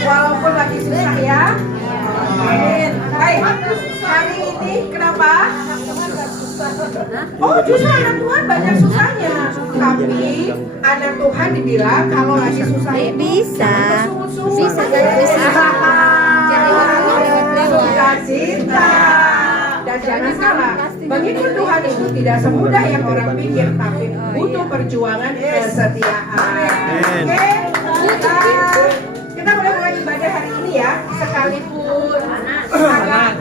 Walaupun lagi susah ya. Amin. Baik, hari ini kenapa? Oh, justru anak Tuhan banyak susahnya. Tapi anak Tuhan dibilang kalau lagi susah itu bisa. Bisa sukacita. Dan jangan salah, mengikut Tuhan itu tidak semudah yang orang pikir, tapi butuh perjuangan kesetiaan. Oke, kita mulai ibadah hari ini ya, sekalipun agak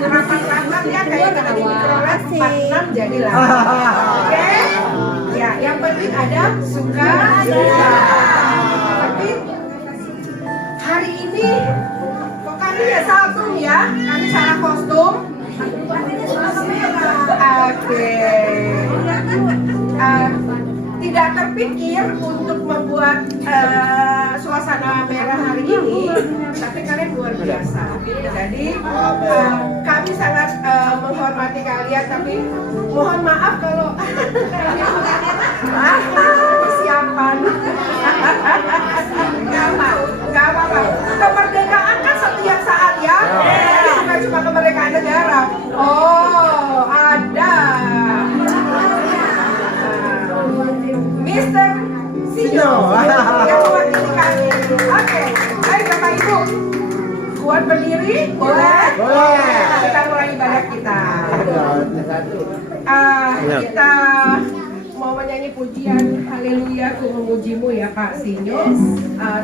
rapat-rapat ya, kayak tadi mikrolet 46 jadilah. Oke, ya yang penting ada sukacita. Tapi hari ini kok kami ya saltum ya, kami salah kostum. Oke. Tidak terpikir untuk membuat suasana merah hari ini, tapi kalian luar biasa. Jadi kami sangat menghormati kalian, tapi mohon maaf kalau persiapan. Gak apa-apa. Kemerdekaan kan setiap saat ya. Bukan cuma kemerdekaan negara. Oh, ada. Mister Sido yang mewakili kami. Oke, baik Bapak Ibu. Kuat berdiri? Boleh? Boleh. Kita mulai ibadah kita. Kita mau menyanyi pujian Haleluya Ku Memujimu ya Pak Sinyo.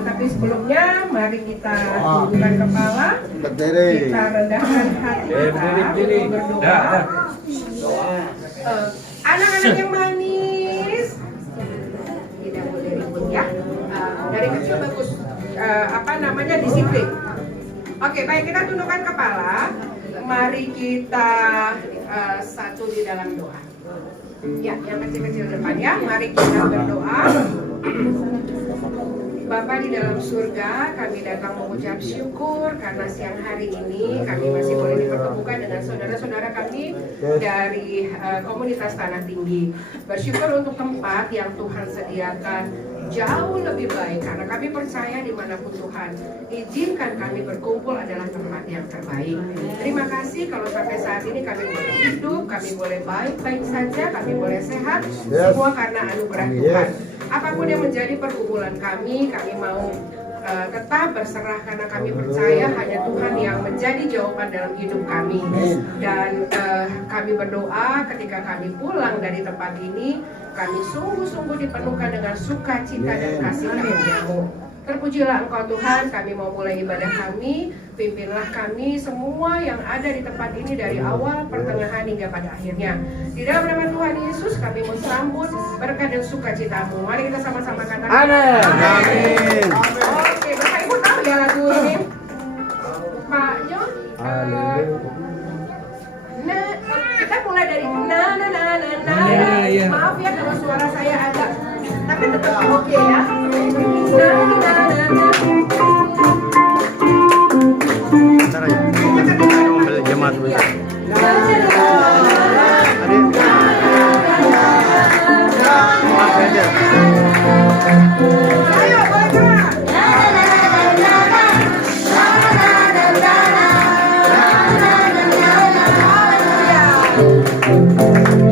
Tapi sebelumnya mari kita tundukkan kepala, kita rendahkan hati kita berdoa. Anak-anak yang manis, tidak boleh ribut ya. Dari kecil bagus disiplin. Oke, baik, kita tundukkan kepala. Mari kita satu di dalam doa. Ya, yang kecil-kecil depan ya. Mari kita berdoa. Bapa di dalam surga, kami datang mengucap syukur karena siang hari ini kami masih boleh dipertemukan dengan saudara-saudara kami dari komunitas Tanah Tinggi. Bersyukur untuk tempat yang Tuhan sediakan jauh lebih baik karena kami percaya dimanapun Tuhan izinkan kami berkumpul adalah tempat yang terbaik. Terima kasih kalau sampai saat ini kami boleh hidup, kami boleh baik-baik saja, kami boleh sehat, semua karena anugerah Tuhan. Apapun yang menjadi pergumulan kami mau tetap berserah karena kami percaya hanya Tuhan yang menjadi jawaban dalam hidup kami. Dan kami berdoa ketika kami pulang dari tempat ini, kami sungguh-sungguh dipenuhkan dengan sukacita dan kasih karunia-Mu. Terpujilah Engkau Tuhan, kami mau mulai ibadah kami, pimpinlah kami semua yang ada di tempat ini dari awal, pertengahan hingga pada akhirnya. Di dalam nama Tuhan Yesus kami mau sambut berkat dan sukacita-Mu. Mari kita sama-sama katakan amin. Oke, Bapak Ibu tahu ya lagu ini? Pak Nyon? Kita mulai dari maaf ya kalau suara saya agak, tapi tetap oke ya. Bentar aja. Kita ambil jemaat dulu. Ayo, boleh gerak.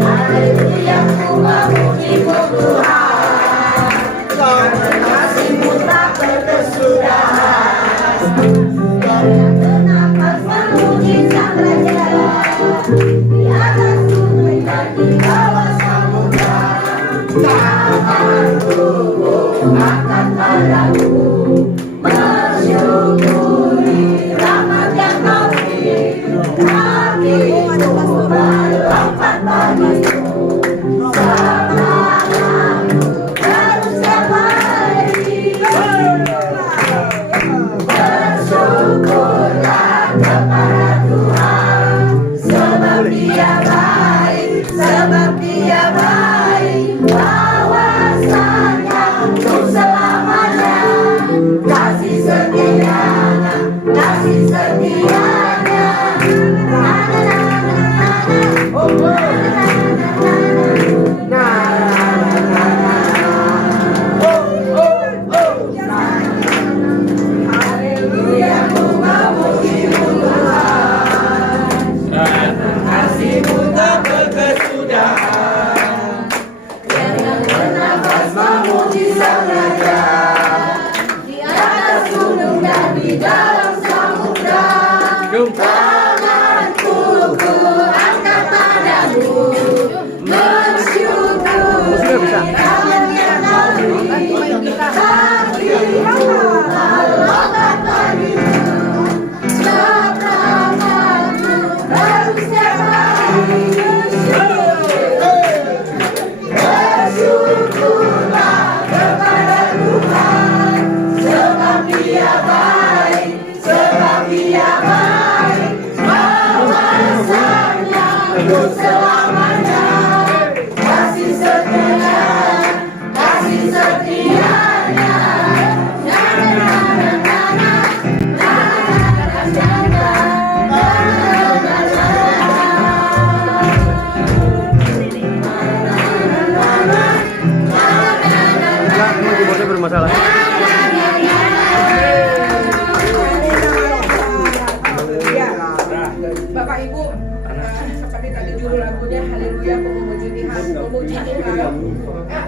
Haleluya, ku memuji-Mu Tuhan. Kasih-Mu tak berkesudahan. Kenapa memuji Sang Raja di atas bumi dan di bawah samudra? Tanganku angkat padamu, bersyukuri rahmat yang Kau beri. Hatiku berlompat bagimu, semangatku terus kembali. Bersyukurlah kepada Tuhan, sebab Dia baik, bahwasanya untuk selamanya.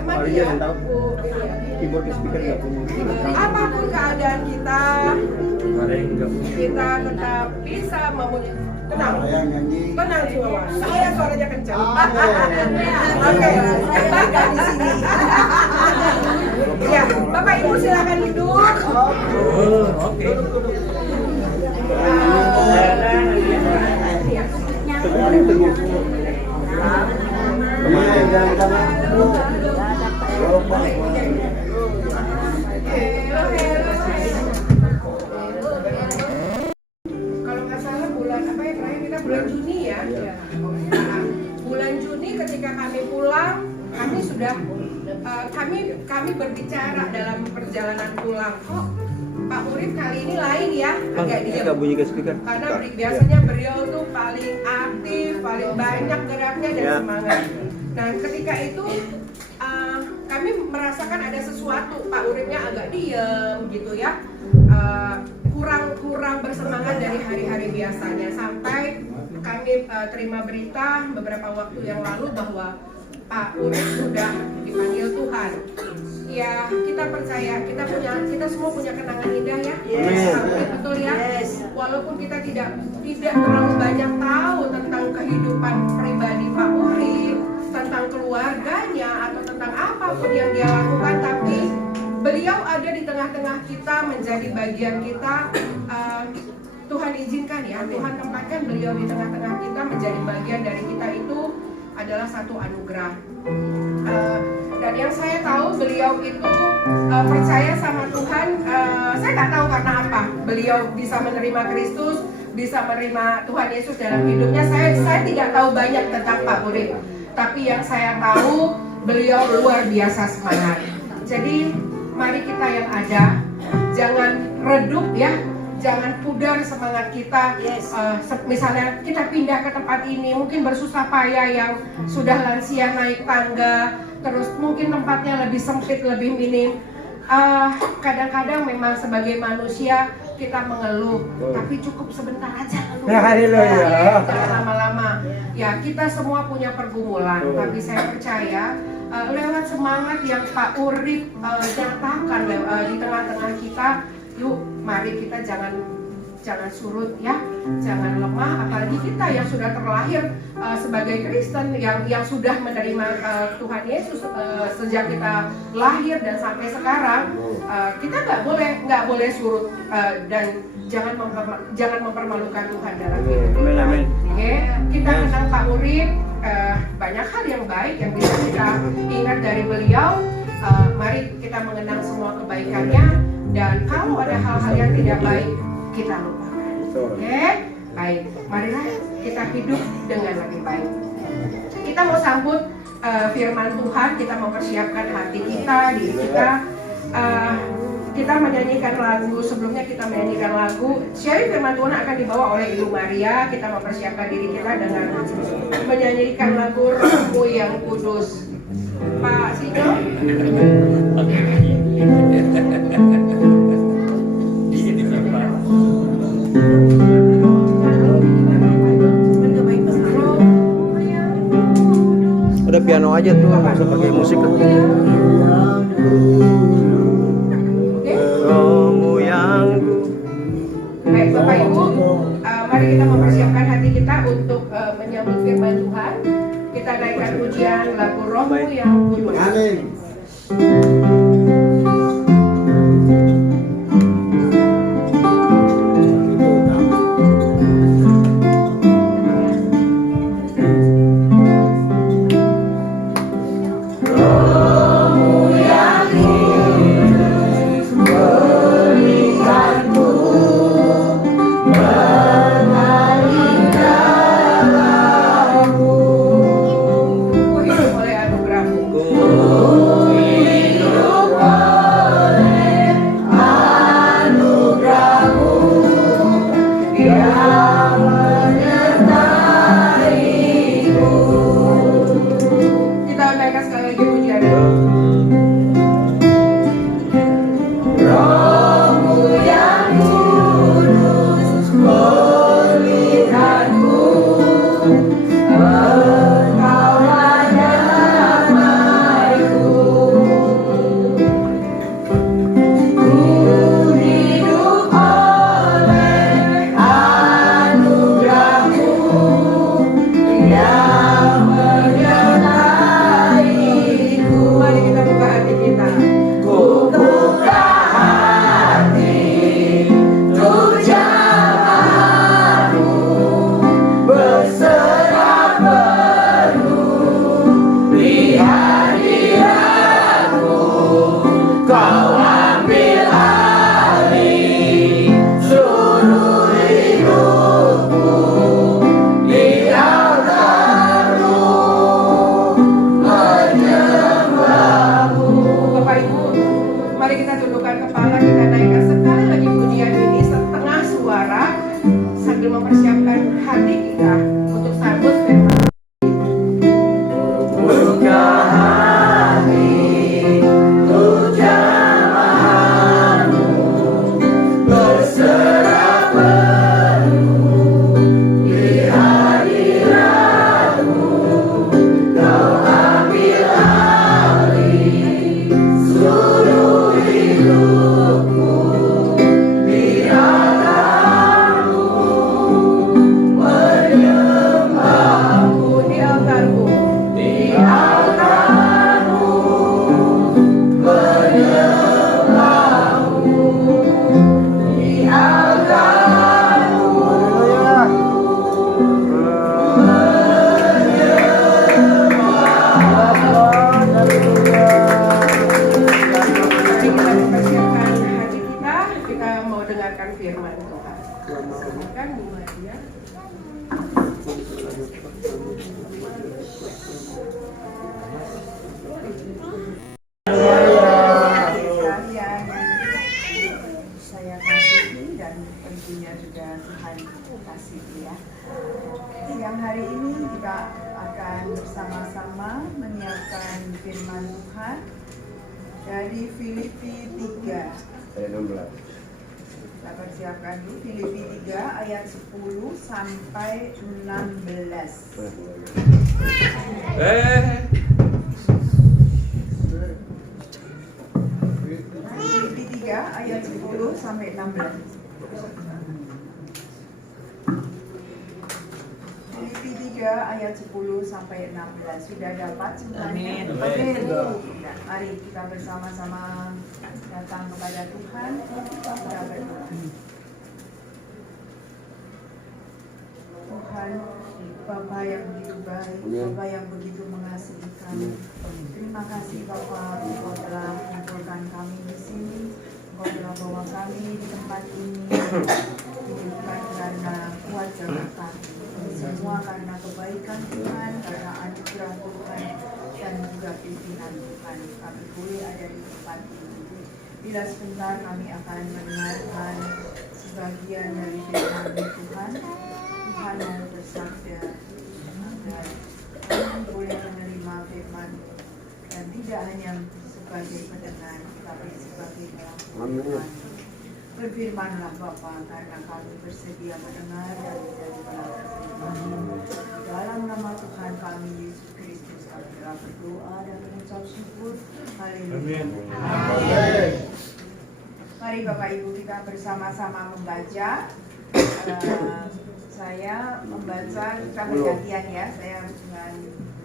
Mati ya. Keyboard speaker nggak punya. Apapun keadaan kita tetap bisa memuji. Tenang, tenang semua. Saya suaranya kencang. Oke, saya di sini. Ya, Bapak Ibu silakan duduk. Oke. Kalau nggak salah bulan apa ya terakhir kita bulan Juni ya. Nah, bulan Juni ketika kami pulang, kami sudah kami berbicara dalam perjalanan pulang. Oh, Pak Urip kali ini lain ya, agak diam. Nggak bunyi ke speaker. Karena biasanya beliau tuh paling aktif, paling banyak geraknya dan semangat. Nah, ketika itu kami merasakan ada sesuatu, Pak Uripnya agak diem gitu ya, kurang bersemangat dari hari-hari biasanya. Sampai kami terima berita beberapa waktu yang lalu bahwa Pak Urip sudah dipanggil Tuhan. Ya, kita percaya, kita semua punya kenangan indah ya. Yes. Betul ya. Yes. Walaupun kita tidak terlalu banyak tahu tentang kehidupan pribadi Pak Urip, tentang keluarganya atau tentang apapun yang dia lakukan, tapi beliau ada di tengah-tengah kita, menjadi bagian kita. Tuhan izinkan ya, Tuhan tempatkan beliau di tengah-tengah kita, menjadi bagian dari kita, itu adalah satu anugerah. Dan yang saya tahu beliau itu percaya sama Tuhan. Saya nggak tahu karena apa beliau bisa menerima Kristus, bisa menerima Tuhan Yesus dalam hidupnya. Saya tidak tahu banyak tentang Pak Urip, tapi yang saya tahu beliau luar biasa semangat. Jadi mari kita yang ada jangan redup ya, jangan pudar semangat kita. Misalnya kita pindah ke tempat ini, mungkin bersusah payah yang sudah lansia naik tangga, terus mungkin tempatnya lebih sempit, lebih minim. Kadang-kadang memang sebagai manusia kita mengeluh, tapi cukup sebentar aja ngeluh. Jangan lama-lama. Ya, kita semua punya pergumulan, tapi saya percaya lewat semangat yang Pak Urip nyatakan di tengah-tengah kita, yuk mari kita jangan surut ya, jangan lemah, apalagi kita yang sudah terlahir sebagai Kristen, yang sudah menerima Tuhan Yesus sejak kita lahir dan sampai sekarang. Kita nggak boleh surut dan jangan mempermalukan Tuhan dalam hidup kita. Kita kenal Pak Urip, banyak hal yang baik yang bisa kita ingat dari beliau. Mari kita mengenang semua kebaikannya, dan kalau ada hal-hal yang tidak baik, kita lupakan. Oke? Baik, marilah kita hidup dengan lebih baik. Kita mau sambut firman Tuhan, kita mau persiapkan hati kita, diri kita. Kita menyanyikan lagu, sebelumnya kita menyanyikan lagu sharing firman Tuhan akan dibawa oleh Ibu Maria. Kita mempersiapkan diri kita dengan menyanyikan lagu Rohmu yang Kudus. Pak Sido. Udah piano aja tuh, nggak usah pakai musik lah. Rohmu yang Baik Bapak Ibu, mari kita mempersiapkan hati kita untuk menyambut firman Tuhan. Kita naikkan pujian lagu Rohmu yang Kudus. Ku hidup oleh anugerah-Mu. Tuhan dari Filipi 3. Ayat 16. Kita persiapkan dulu Filipi 3 ayat 10 sampai 16. Filipi 3 ayat 10 sampai 16. Filipi 3 ayat 10 sampai 16. Sudah dapat semuanya? Amin. Mari kita bersama-sama datang kepada Tuhan. Kita berdoa. Tuhan, Bapa yang begitu baik, Bapa yang begitu mengasihi kami. Terima kasih Bapa, Engkau telah mengumpulkan kami di sini. Engkau telah bawa kami di tempat ini. Bukan karena kuat Tuhan, semua karena kebaikan Tuhan, karena anugerah Tuhan dan juga pimpinan Tuhan. Kami boleh ada di tempat ini. Bila sebentar kami akan mendengarkan sebagian dari firman Tuhan. Tuhan mau bersabda agar kami boleh menerima firman dan tidak hanya sebagai pendengar tapi sebagai pelaku. Berfirmanlah Bapa, karena kami bersedia mendengar dan menjadi pelaku. Dalam nama Tuhan kami Yesus Kristus kami telah berdoa dan mengucap syukur. Haleluya. Mari Bapak Ibu kita bersama-sama membaca. Saya membaca, kita bergantian ya, saya dengan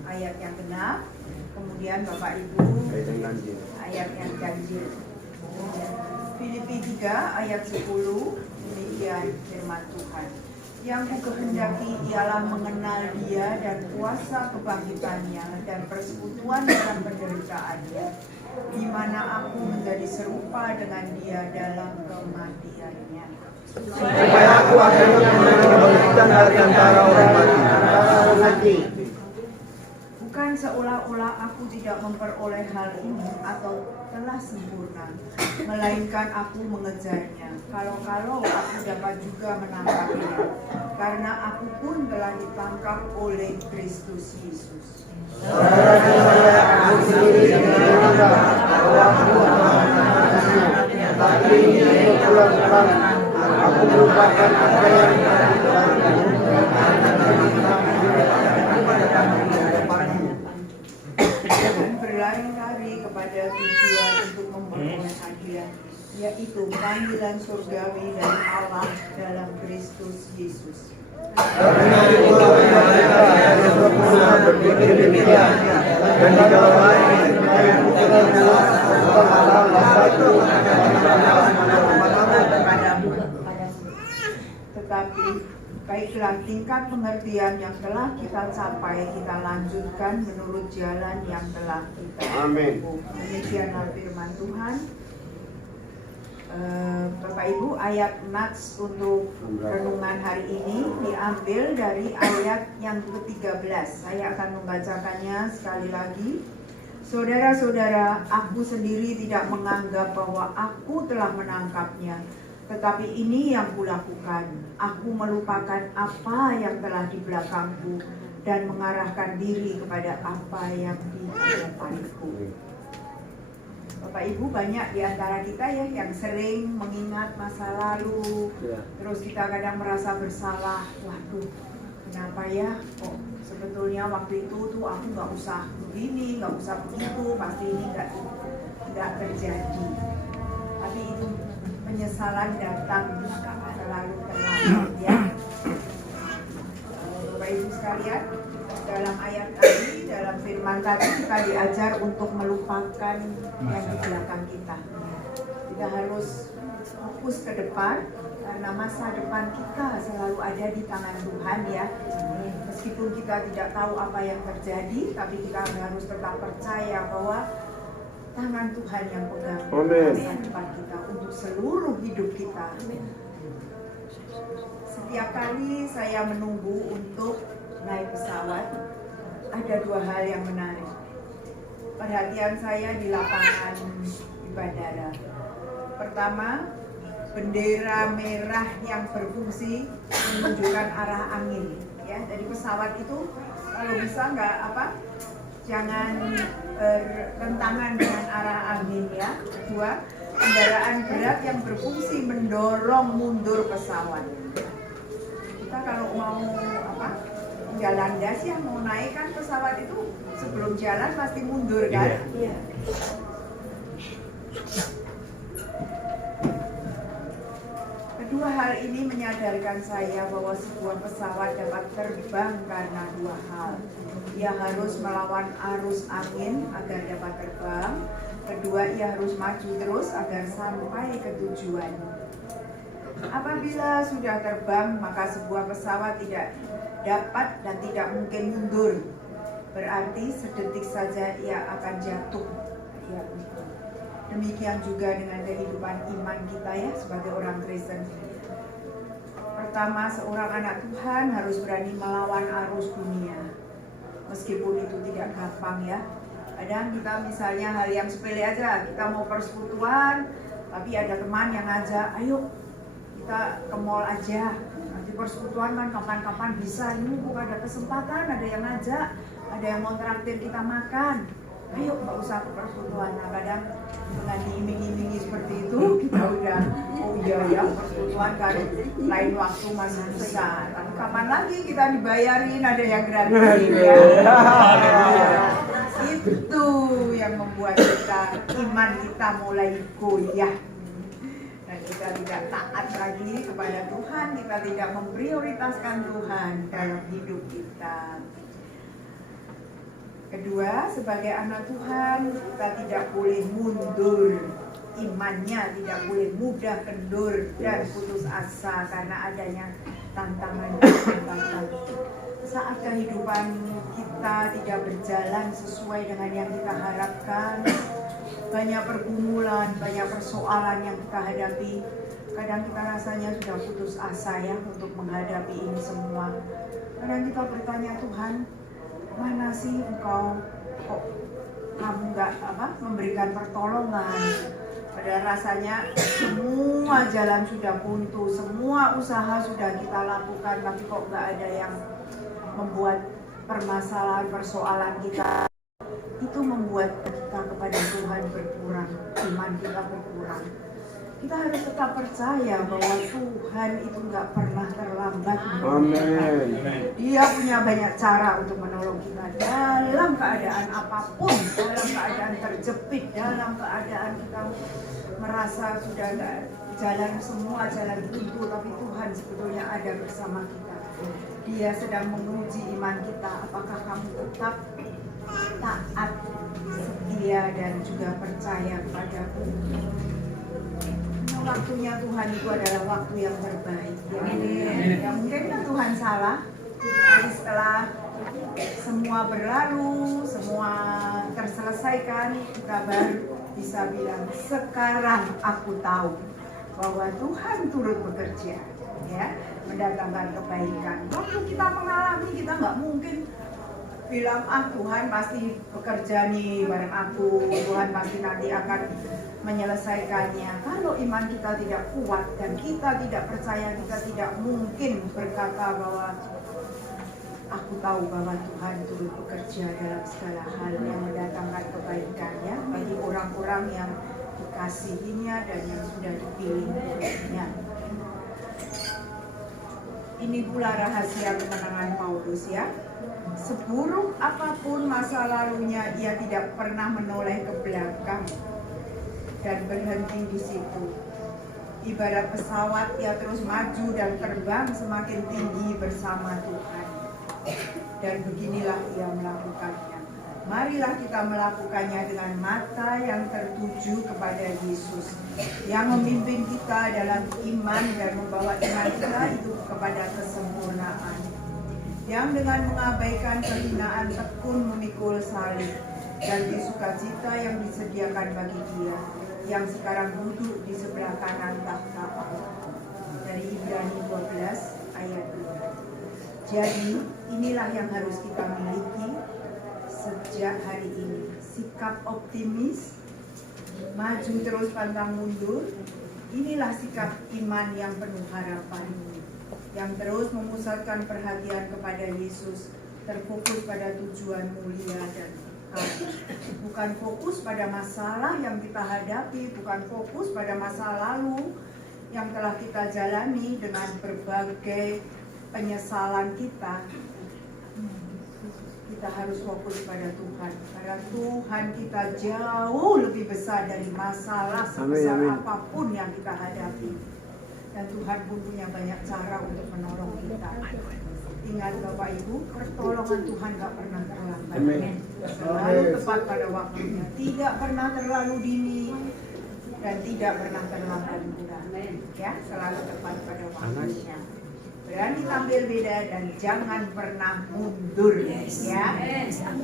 ayat yang genap, kemudian Bapak Ibu ayat yang ganjil. Filipi 3 ayat 10, demikian firman Tuhan. Yang kukehendaki ialah mengenal Dia dan kuasa kebangkitannya dan persekutuan dalam penderitaannya, di mana aku menjadi serupa dengan Dia dalam kematiannya. Supaya aku akhirnya dibangkitkan dari antara orang mati. Bukan seolah-olah aku tidak memperoleh hal ini atau telah sempurna, melainkan aku mengejarnya. Kalau-kalau aku dapat juga menangkapnya, karena aku pun telah ditangkap oleh Kristus Yesus. Aku sendiri mengira bahwa aku akan menangkapnya, tapi ini pulang-pulang aku melupakan apa yang dan berlari-lari kepada tujuan untuk memperoleh hadiah, yaitu panggilan surgawi dari Allah dalam Kristus Yesus. Karena itu mereka yang berpura berpikir demikian dan di dalam hati mencari pikiran jelas tentang hal-hal satu Tetapi baiklah tingkat pengertian yang telah kita capai kita lanjutkan menurut jalan yang telah kita tempuh. Demikianlah firman Tuhan. Bapak Ibu, ayat nats untuk renungan hari ini diambil dari ayat yang ke-13. Saya akan membacakannya sekali lagi. Saudara-saudara, aku sendiri tidak menganggap bahwa aku telah menangkapnya, tetapi ini yang kulakukan. Aku melupakan apa yang telah di belakangku dan mengarahkan diri kepada apa yang di hadapanku. Bapak Ibu, banyak di antara kita ya yang sering mengingat masa lalu, terus kita kadang merasa bersalah. Waduh, kenapa ya? Kok sebetulnya waktu itu tuh aku nggak usah begini, nggak usah begitu, pasti ini nggak terjadi. Tapi itu penyesalan datang terlalu terlambat ya. Bapak Ibu sekalian, dalam ayat tadi, dalam firman tadi kita diajar untuk melupakan yang di belakang kita. Kita harus fokus ke depan karena masa depan kita selalu ada di tangan Tuhan ya. Meskipun kita tidak tahu apa yang terjadi, tapi kita harus tetap percaya bahwa tangan Tuhan yang pegang masa depan kita untuk seluruh hidup kita. Setiap kali saya menunggu untuk naik pesawat, ada dua hal yang menarik perhatian saya di lapangan di bandara. Pertama, bendera merah yang berfungsi menunjukkan arah angin. Ya, jadi pesawat itu kalau bisa jangan bertentangan dengan arah angin ya. Kedua, kendaraan berat yang berfungsi mendorong mundur pesawat. Kita kalau mau tinggal landas ya, mau naik kan pesawat itu sebelum jalan pasti mundur kan? Iya. Kedua hal ini menyadarkan saya bahwa sebuah pesawat dapat terbang karena dua hal. Ia harus melawan arus angin agar dapat terbang. Kedua, ia harus maju terus agar sampai ke tujuan. Apabila sudah terbang, maka sebuah pesawat tidak dapat dan tidak mungkin mundur. Berarti sedetik saja ia akan jatuh. Demikian juga dengan kehidupan iman kita ya sebagai orang Kristen. Pertama, seorang anak Tuhan harus berani melawan arus dunia. Meskipun itu tidak gampang ya. Kadang kita misalnya hal yang sepele aja, kita mau persekutuan, tapi ada teman yang ngajak, ayo kita ke mall aja. Nanti persekutuan kan kapan-kapan bisa, ini bukan ada kesempatan, ada yang ngajak, ada yang mau traktir kita makan. Ayo nggak usah ke persekutuan. Nah, kadang dengan diiming-imingi seperti itu kita udah oh iya ya persekutuan kan lain waktu masih bisa. Tapi kapan lagi kita dibayarin ada yang gratis ya. Itu yang membuat kita iman kita mulai goyah dan kita tidak taat lagi kepada Tuhan, kita tidak memprioritaskan Tuhan dalam hidup kita. Kedua, sebagai anak Tuhan, kita tidak boleh mundur. Imannya tidak boleh mudah kendur dan putus asa karena adanya tantangan-tantangan. Saat kehidupan kita tidak berjalan sesuai dengan yang kita harapkan, banyak pergumulan, banyak persoalan yang kita hadapi. Kadang kita rasanya sudah putus asa ya untuk menghadapi ini semua. Kadang kita bertanya, Tuhan, mana sih engkau kok kamu nggak memberikan pertolongan? Padahal rasanya semua jalan sudah buntu, semua usaha sudah kita lakukan, tapi kok nggak ada yang membuat permasalahan persoalan kita itu membuat kita kepada Tuhan berkurang, iman kita berkurang. Kita harus tetap percaya bahwa Tuhan itu nggak pernah terlambat. Amin. Dia punya banyak cara untuk menolong kita dalam keadaan apapun, dalam keadaan terjepit, dalam keadaan kita merasa sudah nggak jalan semua jalan buntu, tapi Tuhan sebetulnya ada bersama kita. Dia sedang menguji iman kita. Apakah kamu tetap taat, setia dan juga percaya kepadaku? Waktunya Tuhan itu adalah waktu yang terbaik. Ya mungkin kan Tuhan salah. Tapi setelah semua berlalu, semua terselesaikan, kita baru bisa bilang sekarang aku tahu bahwa Tuhan turut bekerja, ya, mendatangkan kebaikan. Waktu kita mengalami, kita nggak mungkin bilang Tuhan pasti bekerja nih bareng aku, Tuhan pasti nanti akan menyelesaikannya. Kalau iman kita tidak kuat dan kita tidak percaya, kita tidak mungkin berkata bahwa aku tahu bahwa Tuhan turut bekerja dalam segala hal yang mendatangkan kebaikan ya bagi orang-orang yang dikasihinya dan yang sudah dipilih olehnya. Ini pula rahasia kemenangan Paulus ya. Seburuk apapun masa lalunya, ia tidak pernah menoleh ke belakang dan berhenti di situ. Ibarat pesawat, ia terus maju dan terbang semakin tinggi bersama Tuhan. Dan beginilah ia melakukannya. Marilah kita melakukannya dengan mata yang tertuju kepada Yesus, yang memimpin kita dalam iman dan membawa iman kita itu kepada kesempurnaan. Yang dengan mengabaikan kehinaan tekun memikul salib dan di sukacita yang disediakan bagi Dia, yang sekarang duduk di sebelah kanan tahta Allah. Dari Ibrani 12 ayat 2. Jadi inilah yang harus kita miliki sejak hari ini. Sikap optimis, maju terus pantang mundur. Inilah sikap iman yang penuh harapan, yang terus memusatkan perhatian kepada Yesus, terfokus pada tujuan mulia dan Tuhan. Bukan fokus pada masalah yang kita hadapi, bukan fokus pada masa lalu yang telah kita jalani dengan berbagai penyesalan kita. Kita harus fokus pada Tuhan. Karena Tuhan kita jauh lebih besar dari masalah sebesar apapun yang kita hadapi. Dan Tuhan pun punya banyak cara untuk menolong kita. Ingat Bapak Ibu, pertolongan Tuhan gak pernah terlambat. Selalu tepat pada waktunya. Tidak pernah terlalu dini dan tidak pernah terlambat pula. Ya, selalu tepat pada waktunya. Berani tampil beda dan jangan pernah mundur. Ya,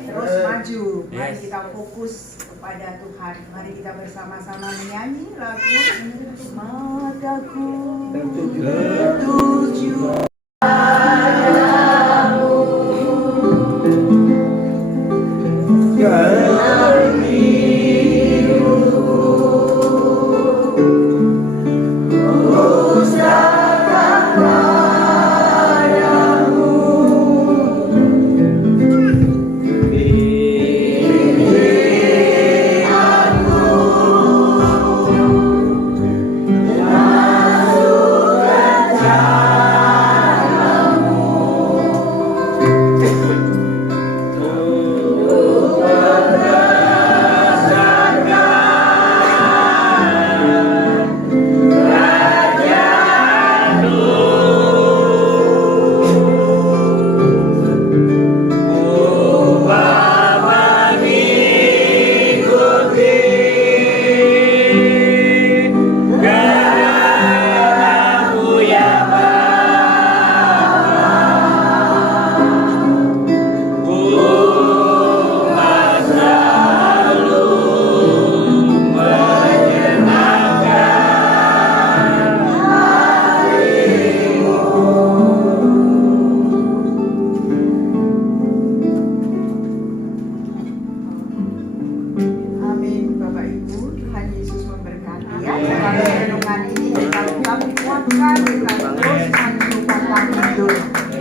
terus maju. Mari kita fokus kepada Tuhan. Mari kita bersama-sama menyanyi lagu Mataku tertuju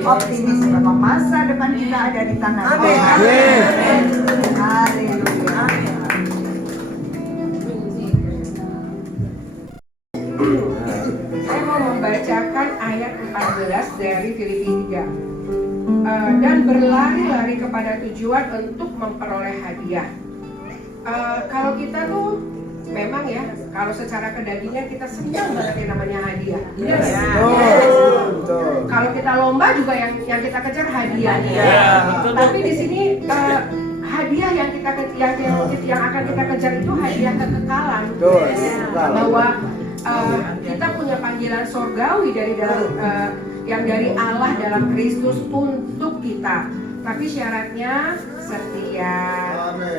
optimis bahwa masa depan kita ada di tangan Tuhan. Haleluya. Saya mau membacakan ayat 14 dari Filipi 3. Dan berlari-lari kepada tujuan untuk memperoleh hadiah. Kalau kita tuh memang ya, kalau secara kedagingan kita senang banget yang namanya hadiah. Iya ya. Kalau kita lomba juga yang kita kejar hadiah. Tapi di sini hadiah yang akan kita kejar itu hadiah kekekalan. Bahwa kita punya panggilan sorgawi yang dari Allah dalam Kristus untuk kita. Tapi syaratnya setia,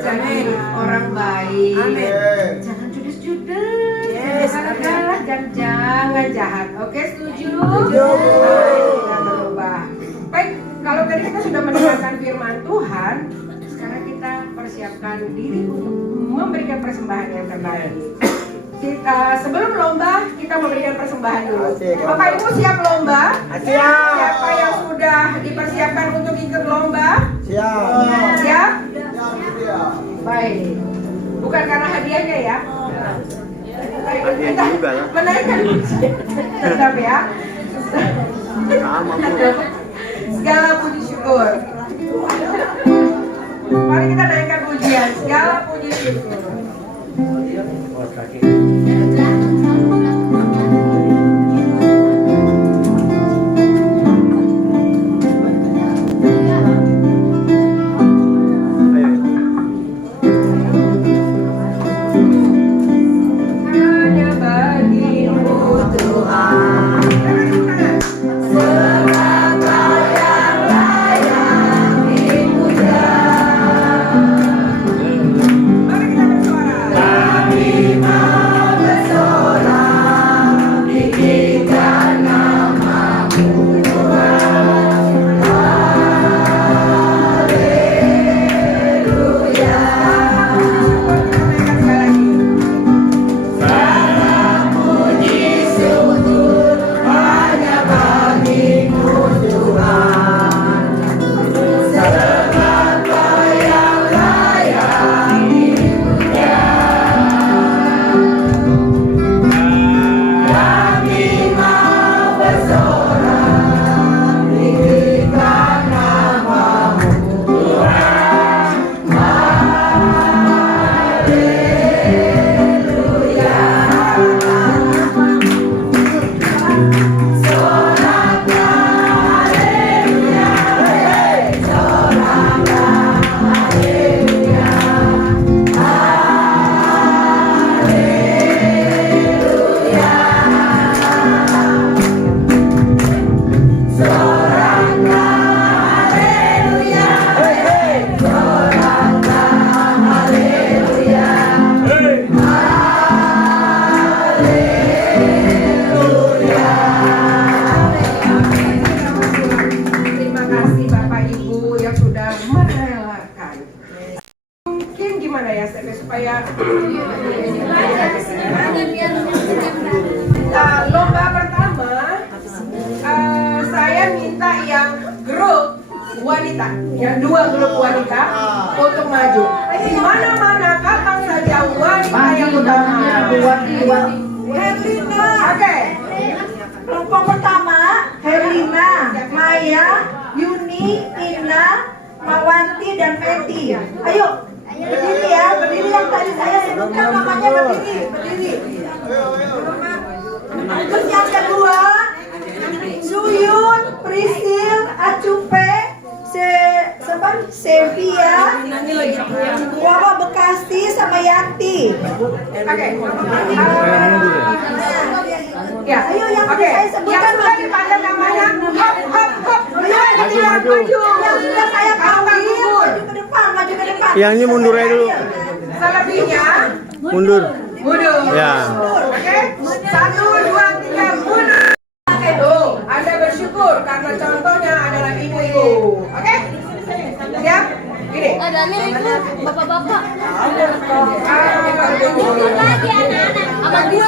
jadi orang baik, jangan judes-judes, jangan galak dan jangan jahat. Oke, setuju? Jangan berubah. Baik, kalau tadi kita sudah mendengarkan firman Tuhan, sekarang kita persiapkan diri untuk memberikan persembahan yang terbaik. Sebelum lomba kita memberikan persembahan dulu. Bapak Ibu siap lomba? Siap. Siapa yang sudah dipersiapkan untuk ikut lomba? Siap. Siap? Baik. Bukan karena hadiahnya ya. Baik, kita menaikkan tetap ya. Segala puji syukur. Mari kita naikkan pujian. Segala puji syukur. Kami mau supaya lomba pertama saya minta yang grup wanita, yang 2 grup wanita untuk maju. Di mana-mana kapan saja wanita yang utama. Herlina. Oke. Kelompok pertama, Herlina, Maya, Yuni, Ina, Mawanti, dan Meti. Ayo, berdiri ya, berdiri yang tadi saya sebutkan namanya, berdiri. Terus yang kedua, Suyun, Prisil, Acupe, Sevia, Wawa Bekasti, sama Yanti. Oke. Ya. Ayo yang Oke. tadi saya sebutkan Yang sudah dipanggil namanya hop hop hop. Maju. yang sudah saya panggil, maju ke depan, maju ke depan. Yang ini mundur aja dulu. Selebihnya Mundur. mundur. Ya. Oke. 1, 2, 3 mundur. Tuh, Anda bersyukur karena contohnya adalah ibu-ibu. Oke? Siap? Gini. Ada nih itu bapak-bapak. Mundur Lagi anak-anak. Sama gue.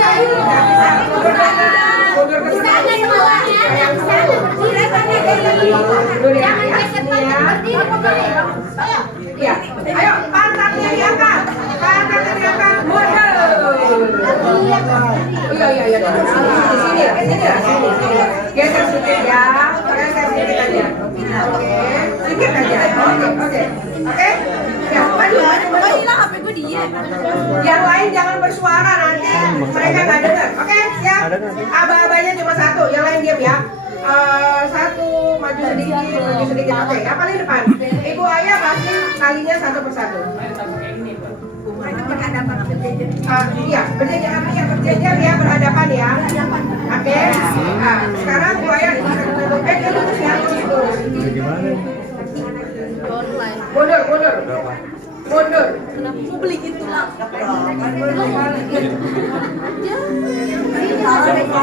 Mundur ke Sana sana. semuanya, yang sana berdiri. Dulu ya. Jangan geser banget, berdiri pokoknya. Ayo. Ya. Ayo, pantatnya diangkat. Pantatnya diangkat. Mundur. Iya. Sini. Geser sedikit ya. Geser sedikit aja. Oke. Sedikit aja. Oke. Ya, maju. Hilang HP gue dia. Yang lain jangan bersuara nanti mereka nggak dengar. Oke, siap? Aba-abanya cuma 1, yang lain diam ya. 1 maju sedikit. Oke, yang paling depan. Ibu ayah pasti talinya 1 persatu. Iya, berjejer ya, berhadapan ya. Oke. Nah, sekarang ibu ayah dia lurus ya, lurus. Mundur. Mau beli itu lah.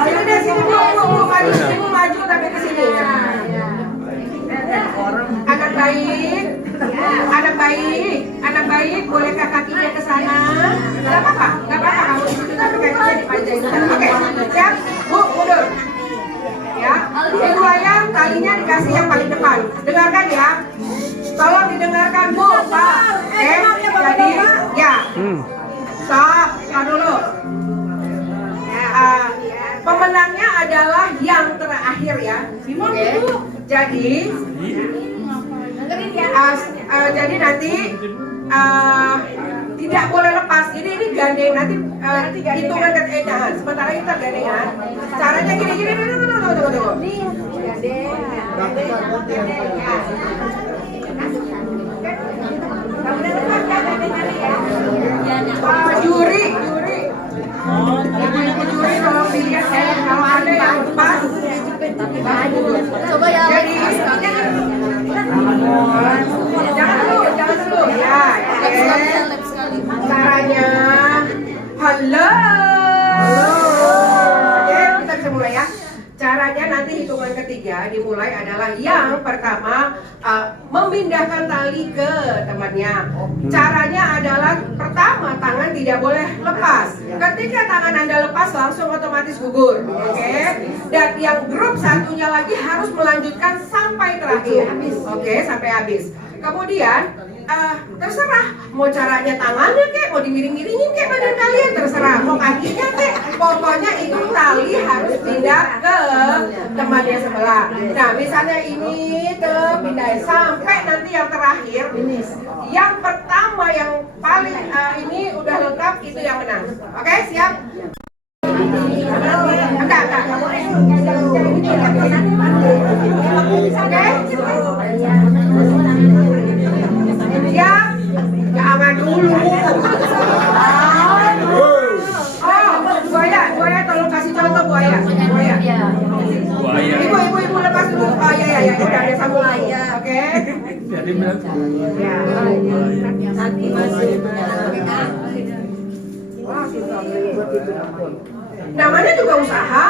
Ini dari sini bu maju tapi ke sini. Anak baik, bolehkah kakinya ke sana? Gak apa-apa kamu di situ tapi kakinya dipanjang. Oke, siap, bu mundur. Ya, ibu ayam talinya dikasih yang paling depan. Dengarkan ya. Tolong didengarkan bu, Pak. Jadi, ya. Stop, dulu. Pemenangnya adalah yang terakhir ya. Oke. Jadi nanti tidak boleh lepas. Ini gandeng nanti hitungan keedahan. Sementara kita gandengan. Caranya gini. Tunggu. Juri tolong dilihat kalau ada yang lepas. Coba ya. Jadi jangan dulu ya. Lab sekali. Caranya halo. Oke, kita bisa mulai ya. Caranya nanti hitungan ketiga dimulai adalah yang pertama memindahkan tali ke temannya. Caranya adalah pertama tangan tidak boleh lepas. Ketika tangan Anda lepas langsung otomatis gugur. Oke. Dan yang grup satunya lagi harus melanjutkan sampai terakhir. Oke, sampai habis. Kemudian terserah mau caranya tangannya kek, mau dimiring-miringin kek badan kalian, terserah mau kakinya kek, pokoknya itu tali harus pindah ke temannya sebelah. Nah misalnya ini pindah sampai nanti yang terakhir, yang pertama yang paling ini udah lengkap itu yang menang. Oke, siap? Enggak. Oke? Siap? Jangan dulu. Buaya tolong kasih contoh buaya. Ibu lepas dulu. Oh ya, udah ada sambung. Oke. Namanya juga usaha.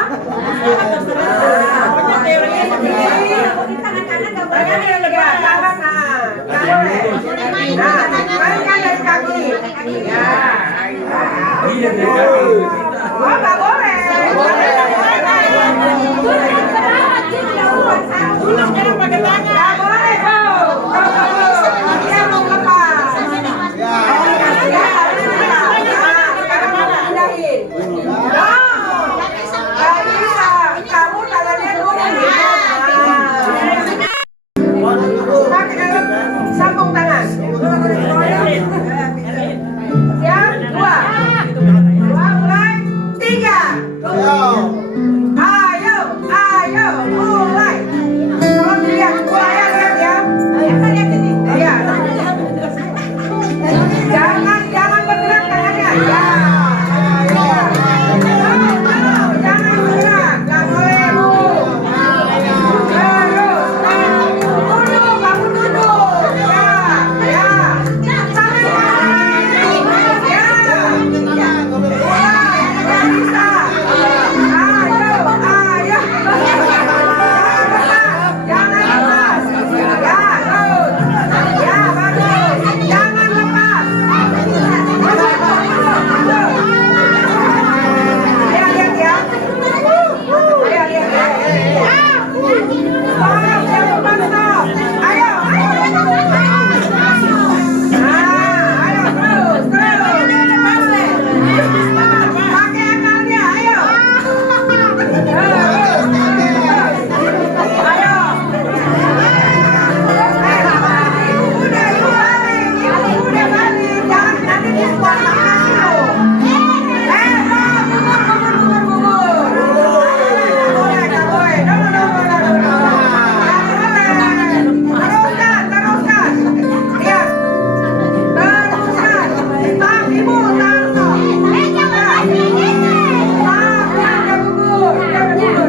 Tangan dari kaki. Iya. Oh, nggak boleh. Nggak boleh, Bu. Dia mau lepas. Sekarang mana pindahin? Nggak bisa. Kamu tangannya dulu. Sambung tangan. Siap? Dua, mulai. Tiga. Ayo, mulai. Tolong dilihat, lihat ya. Iya. Jangan bergerak tangannya. Ya. Jangan bergerak, nggak boleh, Bu. Terus, kamu duduk. Ya. Sampai ya. Nggak bisa. Ayo. Jangan lepas. Ya, terus. Ya, bagus. Jangan lepas. Lihat ya. Lihat ya. Stop, jangan lepas, stop. Ayo. Ayo terus. Pakai akalnya, ayo. Udah balik. Jangan nanti dibuat makan dulu. Nggak boleh. Teruskan. Lihat. Teruskan. Stop, Ibu. Taruh. Udah gugur.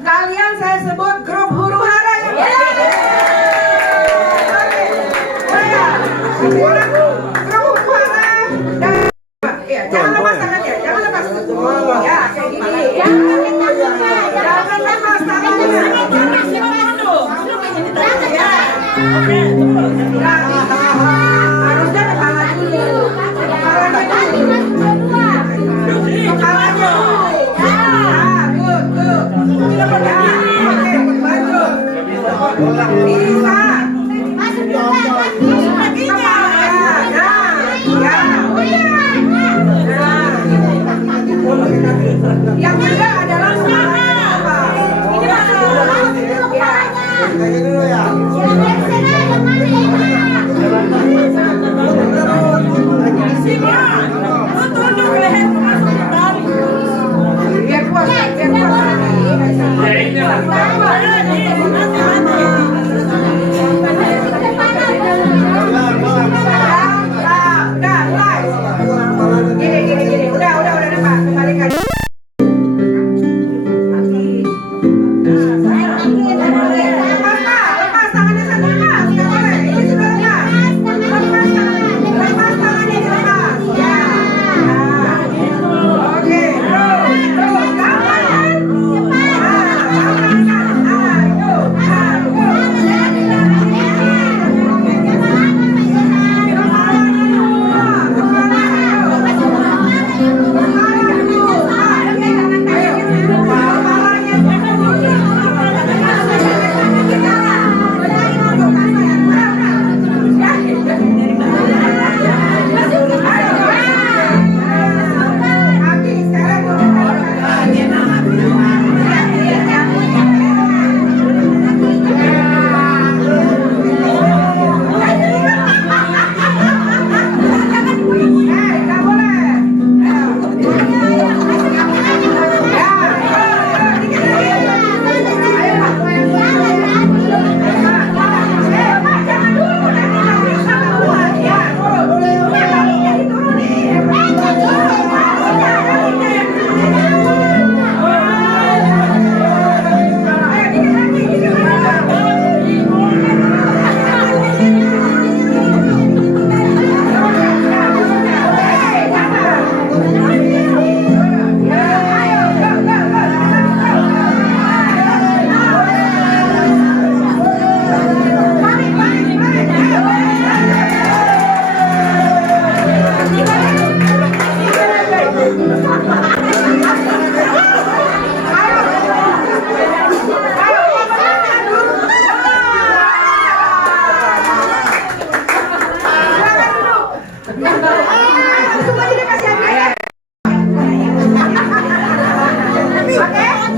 Kalian saya sebut grup huru hara ya. Grup huru hara dan ya, jangan lepas tangannya, jangan lepas. Ya, kayak gini. Jangan lepas tangannya. Harusnya kepala dulu. Kepalanya dulu. Good. Oke, lanjut. Bisa. Yang kedua adalah apa? Ini masuk. Ya.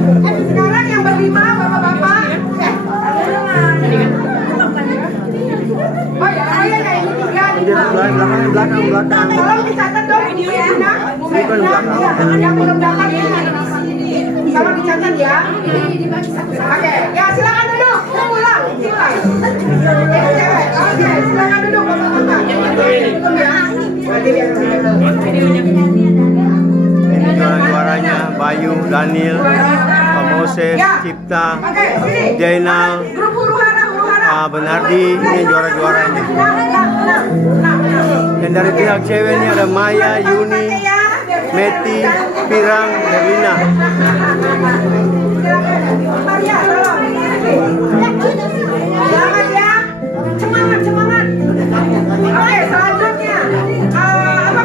Sekarang yang berlima bapak-bapak. Oh ya, ini tiga. Belakang. Tolong dicatat dong Bu Medina. Yang belum datang ini. Tolong dicatat ya. Oke, ya silakan duduk. Pulang, silakan. Oke, silakan duduk bapak-bapak. Tutup ya. Ini juara-juaranya Bayu, Daniel, Moses, Cipta, Jainal, Grup huru-hara. Benardi, ini juara-juaranya. Dan dari pihak cewek ini ada Maya, Yuni, Meti, Pirang, Herlina. Selamat ya. Semangat. Oke, selanjutnya. Apa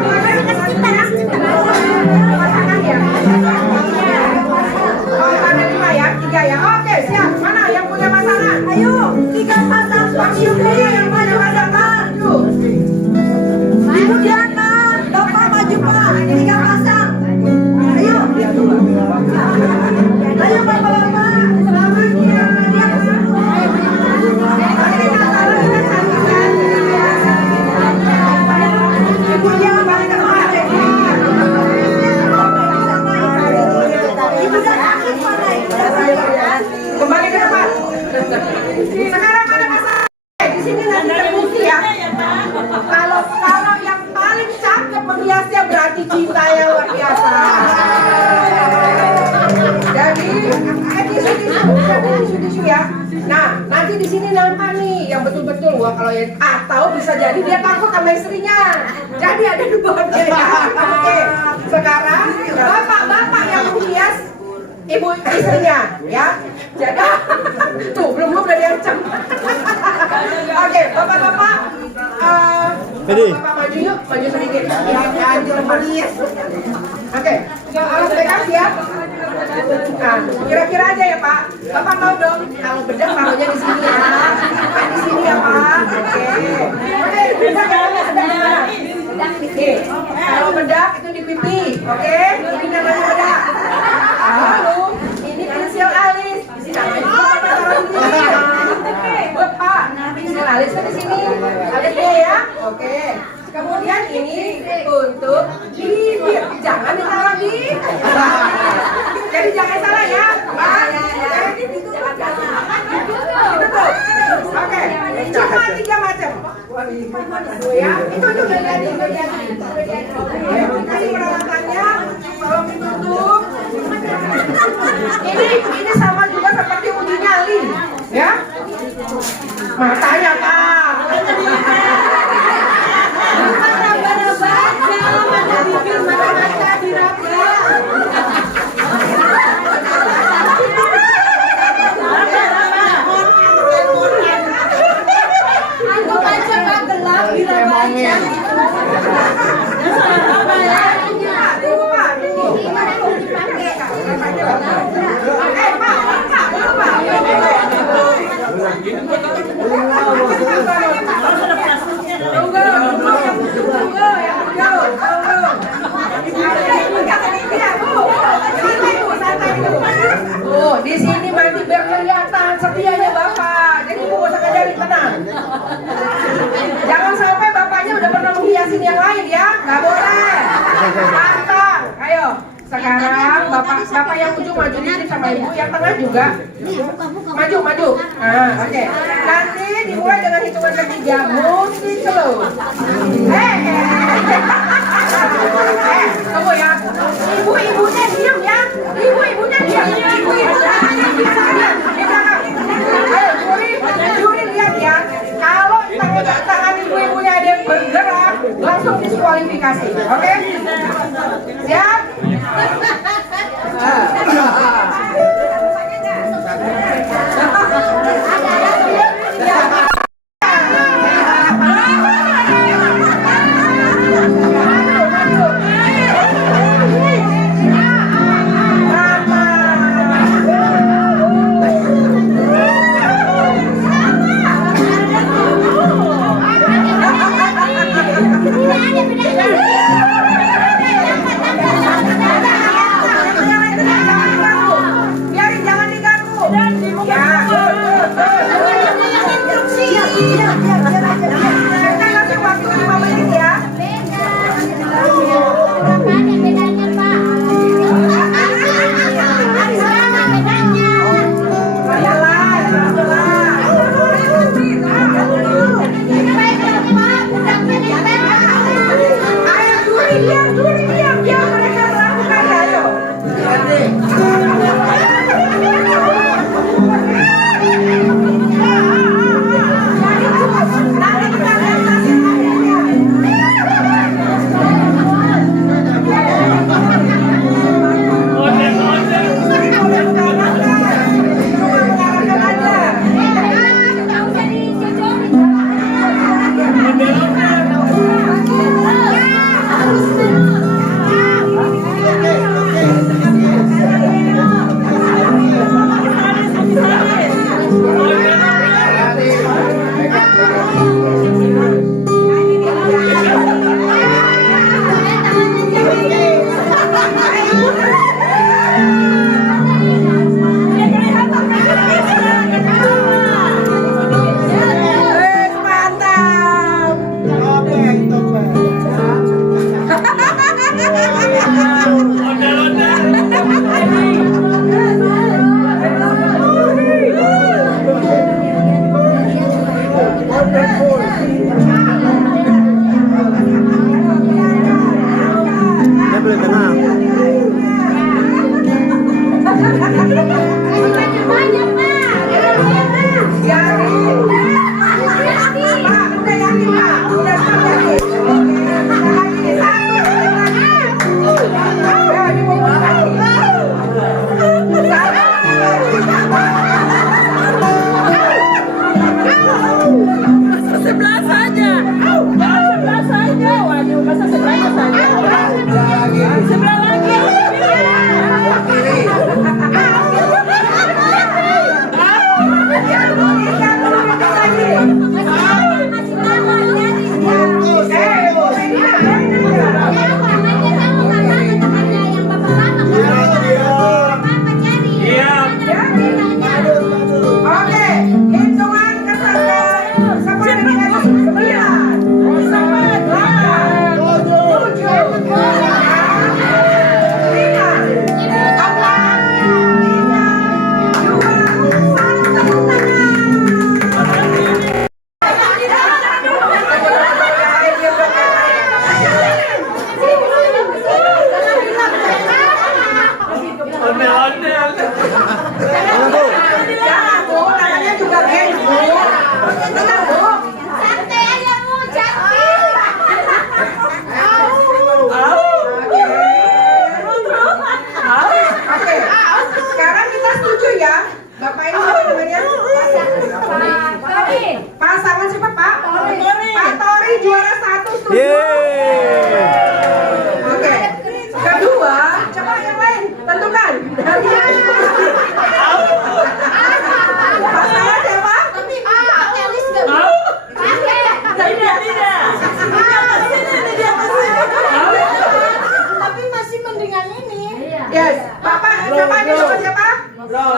pasangan ya? Oh, ada 5 ya? 3 ya? Oke, siap. Mana yang punya pasangan? Ayo, 3 pasang suami istri yang punya pasangan. Ibu Diana, Bapak maju Pak, 3 pasang. Ayo. Ayo Bapak-bapak, selamat ya. Ibu Diana balik ke tempat. Kembali ke tempat. Sekarang mana pasangan? Di sini nanti terbukti ya. Kalau yang paling cakep menghiasnya berarti cinta yang luar biasa. Jadi tisu ya. Nah, nanti di sini nampak nih yang betul-betul wah kalau yang atau bisa jadi dia takut sama istrinya. Jadi ada 2 pilihan. Oke. Sekarang bapak-bapak yang menghias ibu istrinya ya. Jadi tuh belum udah diancam. Oke, bapak-bapak bapak maju yuk, maju sedikit. Ya, anjir merias. Oke, alas pegang siap. Nah, kira-kira aja ya Pak. Bapak tahu dong kalau bedak taruhnya di sini ya. Di sini ya Pak. Oke, bedak mana? Nih, kalau bedak itu di pipi, oke? Ini namanya bedak. Lalu ini pensil alis. Buat Pak, pensil alis di sini. Alisnya ya, oke. Kemudian ini untuk bibir, jangan ditaruh di. Jadi jangan salah ya, Pak. Itu tuh. Oke, cuma 3 macam. Ya, itu udah jadi. Kasih perawatannya, tolong ditutup. Ini sama juga seperti uji nyali, ya. Matanya Pak. Mana bibir, mana mata diraba. Aku baca Pak gelap dirabanya. Oh, di sini mandi biar kelihatan setianya Bapak. Jadi Ibu gak usah ngajarin, tenang. Jangan sampai Bapaknya udah pernah menghiasin yang lain ya. Gak boleh. Pantang. Ayo. Sekarang Bapak yang ujung maju dikit sama Ibu, yang tengah juga. Maju. Oke. Nanti dimulai dengan hitungan ketiga. Musik slow. Tunggu ya. Ibu-ibunya diam ya. Ibu-ibunya diam. Ibu-ibunya diam. Di belakang. Ayo, juri lihat ya. Kalau tangan ibu-ibunya ada yang bergerak, langsung diskualifikasi. Oke? Siap?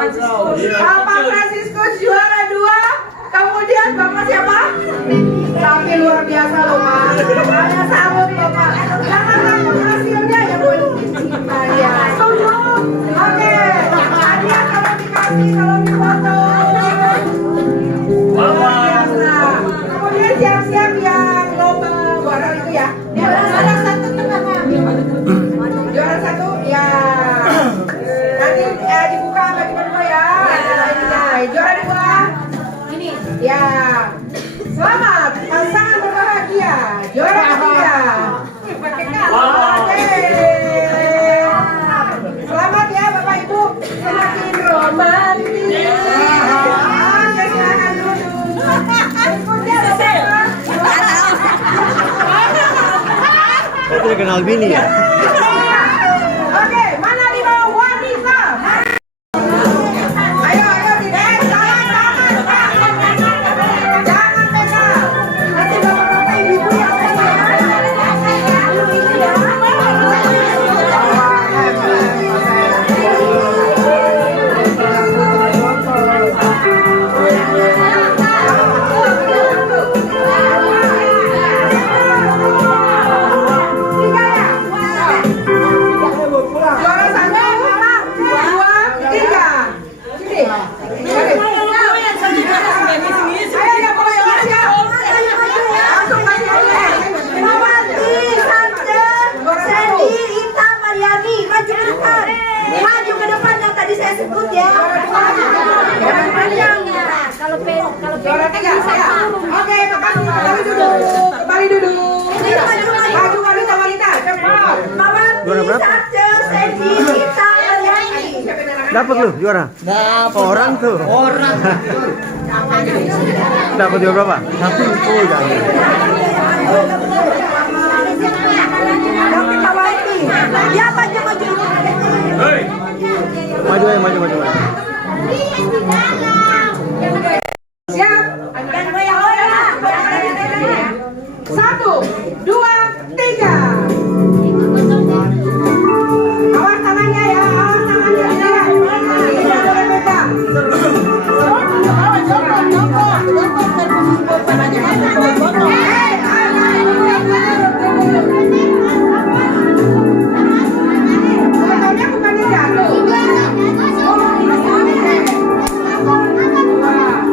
Bapak Franciscus juara 2. Kemudian Bapak siapa? Tapi luar biasa loh Pak. Saya salut Bapak. Jangan takut hasilnya yang penting cinta ya. Setuju? Oke. Hadiah kalau dikasih kalau difoto. Luar biasa. Kemudian siap-siap yang lomba juara itu ya. Juara 1 tengah. Juara 1 ya. Nanti dibuka bagi kedua ya. Juara 2 ini ya. Selamat pasangan berbahagia. Juara 3. Oke. Selamat ya Bapak Ibu. Semakin romantis. Oke, silakan duduk. Berikutnya Bapak. Saya tidak kenal Bini ya. Oke, mana 5 wanita? Ayo, tidak. Jangan pegang. Nanti bapak-bapak ibu yang juara 1, 2, 3. Sini. Ayo yang mau siap. Langsung maju. Mawati, Sante, Sandy, Ita, Mariani, maju ke depan. Maju ke depan yang tadi saya sebut ya. Panjangnya. Kalau Juara 3 ya. Oke, makasih. Kembali duduk. Maju wanita-wanita. Cepat. Juara berapa? Sante, Sandy, Ita, Mariani. Dapat lu juara? Orang tuh. Dapat juara berapa? Satu. Oh, jangan. Dapat Mawati. Ya, maju. Maju aja, maju. Siap. Dan goyang-goyang. 1, 2, 3. Awas tangannya ya, awas tangannya. Tidak boleh pegang. Fotonya bukannya jatuh.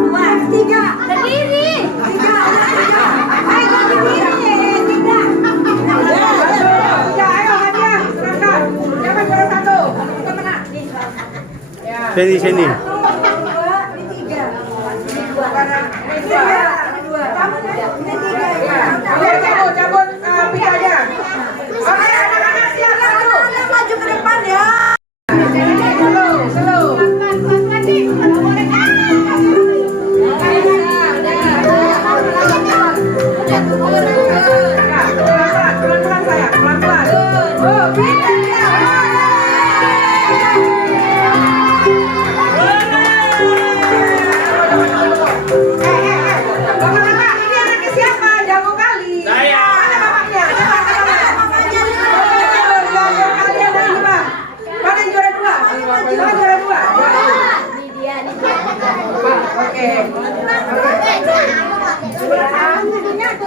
Dua, tiga. Berdiri. Tiga. Ayo berdiri. Tiga. Ya, ayo hadiah, silakan. Siapa juara 1? Ya. Sandy. Cabut pitanya. Oke, anak-anak siap satu. Maju ke depan ya. Slow. Pelan-pelan sayang, pelan-pelan. Oh, Bapak-bapak, ini anaknya siapa? Jago kali. Saya. Mana bapaknya? Kalian dari lima. Mana yang juara 2? Mana juara 2? Oke.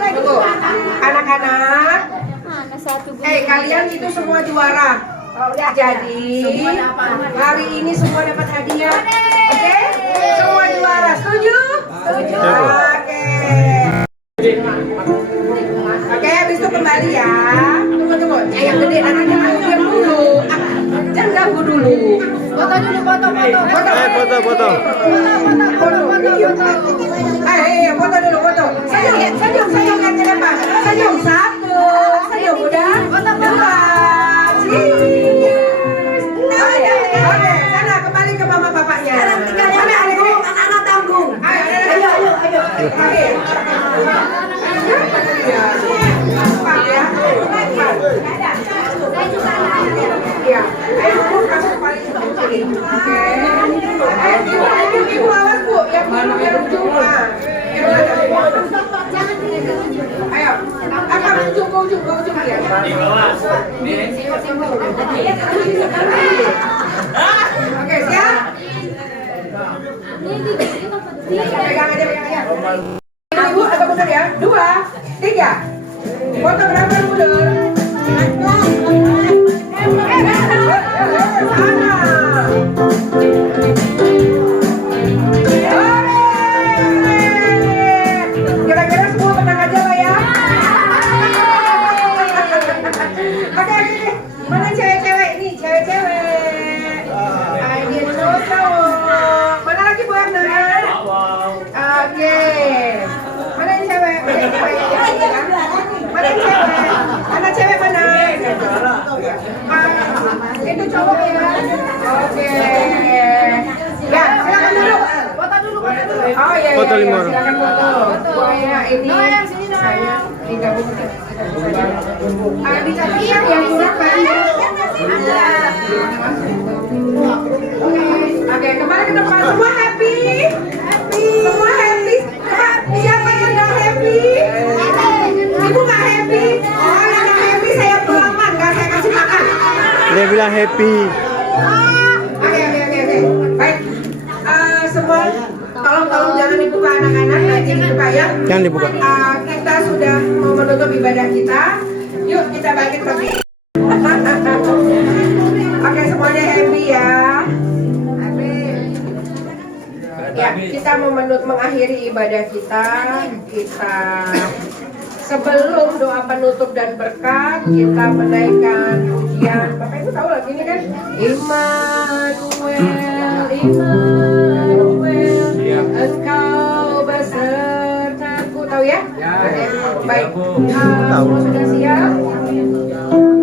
Tunggu. Anak-anak. Kalian itu semua juara. Jadi hari ini semua dapat hadiah. Oke? Semua juara. Setuju? Setuju. Oke, habis itu kembali ya. Tunggu. Yang gede anaknya diam dulu. Jangan ganggu dulu. Foto dulu, foto. Foto. Foto dulu, foto. Senyum yang ke depan. Senyum 1. Senyum udah. 2. Cheers. Oke, sana kembali ke mama bapaknya. Mana adik-adik? Anak-anak tanggung. Ayo. Terakhir. Cepat ya. Iya. Ayo, kamu kembali ke sini. Oke. Ibu awas Bu, yang biru jumpa. Ayo, apa Pegang aja. Ibu agak mundur ya. 2, 3. Foto berapa mundur? Sana. Kira-kira semua tenang aja lah ya. Oke. Mana cewek-cewek ini? Cewek-cewek. Ini cowok. Mana lagi Bu Erna? Oke. Mana yang cewek? Mana yang cewek? Mana yang cewek? Anak cewek mana? Itu cowok ya? Oke. Ya, silakan dulu. Foto dulu. Oh iya. Foto 5 orang. Silakan foto. Pokoknya ini saya digabung. Dikasih yang murah Pak ya. Oke, kembali ke depan. Semua happy? Semua happy? Siapa yang gak happy? Ibu gak happy? Oh, yang gak happy saya pelangan, gak saya kasih makan. Dia bilang happy. Oke. Baik. Semua tolong jangan dibuka anak-anak, nanti dibuka ya. Jangan dibuka. Kita sudah mau menutup ibadah kita. Yuk kita bangkit pergi. Oke, semuanya happy ya. Ya, kita mau mengakhiri ibadah kita. Sebelum doa penutup dan berkat, kita menaikkan pujian. Bapak Ibu tahu lagi ini kan? Immanuel, Engkau besertaku. Tahu ya? Baik. Semua sudah siap?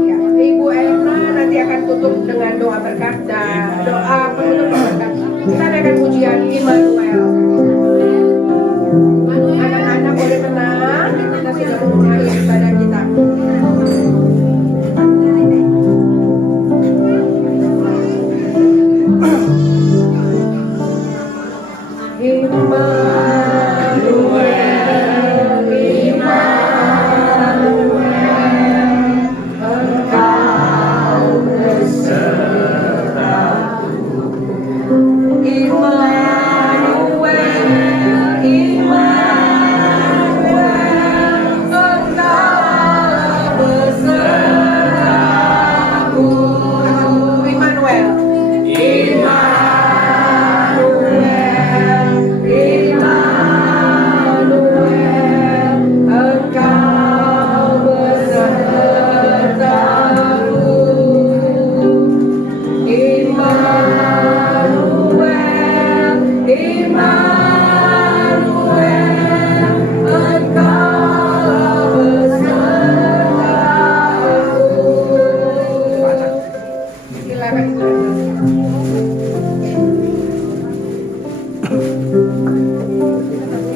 Ya, Ibu Erna nanti akan tutup dengan doa berkat dan doa penutup dan berkat. Kita naikkan pujian Immanuel. Anak-anak boleh tenang, kita sudah mau mengakhiri ibadah kita.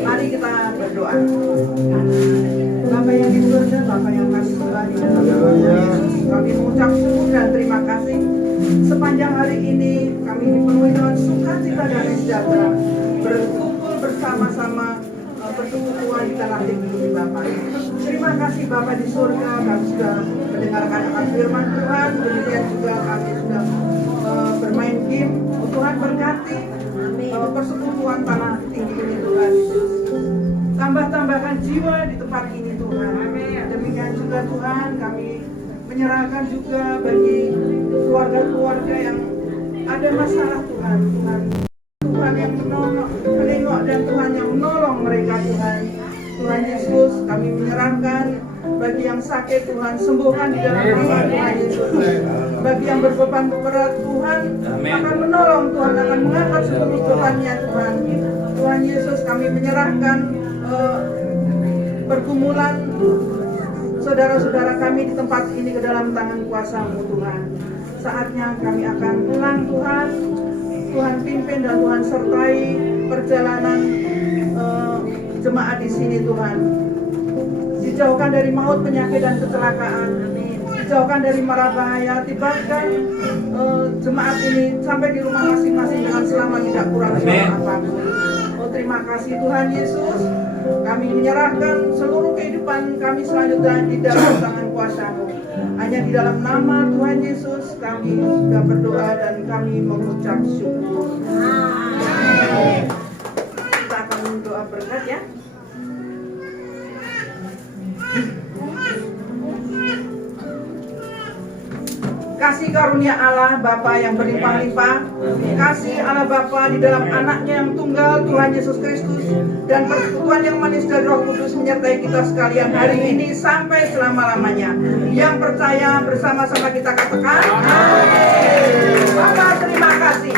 Mari kita berdoa. Bapa yang di surga, Bapa yang kasih Tuhan, kami mengucap syukur dan terima kasih sepanjang hari ini kami dipenuhi dengan sukacita dan sejahtera, berkumpul bersama-sama persekutuan di tanah tinggi Bapa. Terima kasih Bapa di surga, kami sudah mendengarkan akan firman Tuhan, demikian juga kami sudah bermain game. Tuhan berkati persekutuan tanah tinggi ini Tuhan. Tambah-tambahkan jiwa di tempat ini Tuhan. Demikian juga Tuhan kami menyerahkan juga bagi keluarga-keluarga yang ada masalah Tuhan. Tuhan yang menengok dan Tuhan yang menolong mereka Tuhan. Tuhan Yesus kami menyerahkan bagi yang sakit Tuhan sembuhkan di dalam nama Tuhan Yesus. Bagi yang berbeban berat Tuhan akan menolong, Tuhan akan mengangkat seluruh bebannya Tuhan. Tuhan Yesus kami menyerahkan pergumulan saudara-saudara kami di tempat ini ke dalam tangan kuasa-Mu Tuhan. Saatnya kami akan pulang Tuhan. Tuhan pimpin dan Tuhan sertai perjalanan jemaat di sini Tuhan. Dijauhkan dari maut, penyakit dan kecelakaan. Dijauhkan dari mara bahaya. Tibakan jemaat ini sampai di rumah masing-masing dengan selamat, tidak kurang apapun. Oh terima kasih Tuhan Yesus. Kami menyerahkan seluruh kehidupan kami selanjutnya di dalam tangan kuasa-Mu. Hanya di dalam nama Tuhan Yesus kami sudah berdoa dan kami mengucap syukur. Amin. karunia Allah Bapa yang berlimpah-limpah, kasih Allah Bapa di dalam anaknya yang tunggal Tuhan Yesus Kristus, dan persekutuan yang manis dari Roh Kudus menyertai kita sekalian hari ini sampai selama-lamanya. Yang percaya bersama-sama kita katakan, Bapa terima kasih.